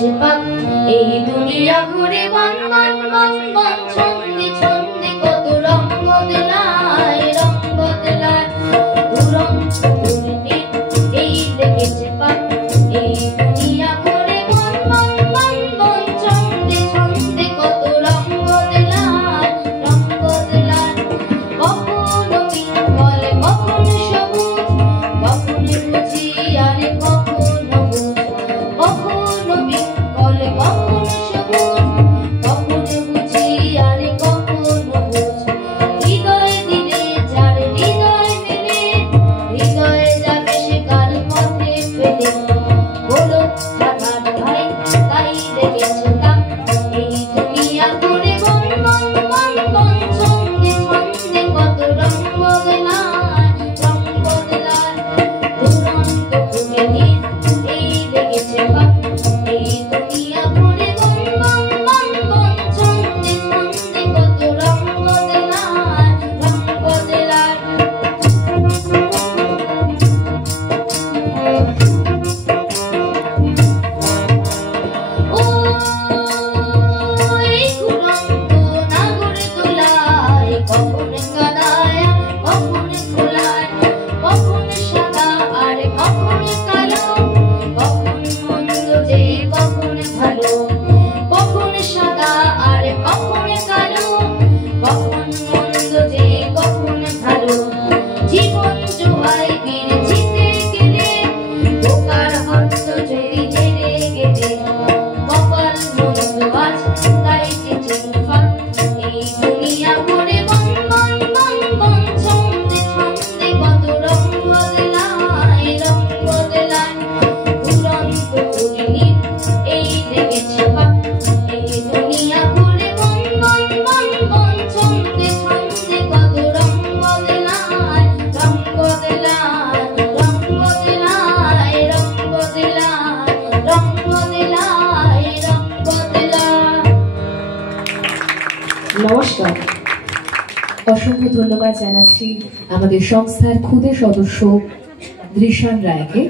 লেগেছে পাক এই দুনিয়া ঘুরে বন বন বন বন ছন্দে ছন্দে কত রং বদলায় দুরন্ত দুর্নীতি এই লেগেছে পাক এই দুনিয়া ঘুরে বন বন বন বন ছন্দে ছন্দে কত রং বদলায় কখনো বলে কখনো সবুজ কখনো বুঝি আরে কখনো বুঝ কখনো বলে কখনো সবুজ কখনো বুঝি আরে কখনো বুঝ হৃদয় দিলে যার হৃদয় মিলে হৃদয়ে যাবে সে কাল পথে ফেলে বলো রাখার ভাই তাই লেগেছে তাক এই দুনিয়া ঘুরে বন বন বন বন ছন্দে ছন্দে কত রং বদলায় দুরন্ত ভূমিহীন এই লেগেছে পাক এই দুনিয়া ঘুরে বন বন বন বন ছন্দে ছন্দে কত রং বদলায় ও এই ঘুরন্ত নাগরে দোলায় কখন কাদায় কখন খোলায় কখন সাদা আর কখন কালো কখন মন্দ যে কখন ভালো কখন সাদা আর কখন কালো কখন মন্দ যে কখন ভালো জীবন জোয়ায় বীর জিতে গেলে বোকার হস্ত যদি হেরে গেলে কপাল মন্দ আজ তাই চিনফা এই দুনিয়া ঘুরে বন বন বন বন ছন্দে ছন্দে কত রং বদলায় দুরন্ত দুর্নীতি এই লেগেছে পাক এই দুনিয়া ঘুরে বন বন বন বন ছন্দে ছন্দে কত রং বদলায় নমস্কার, অসংখ্য ধন্যবাদ জানাচ্ছি আমাদের সংস্থার ক্ষুদে সদস্য দৃশান রায়কে।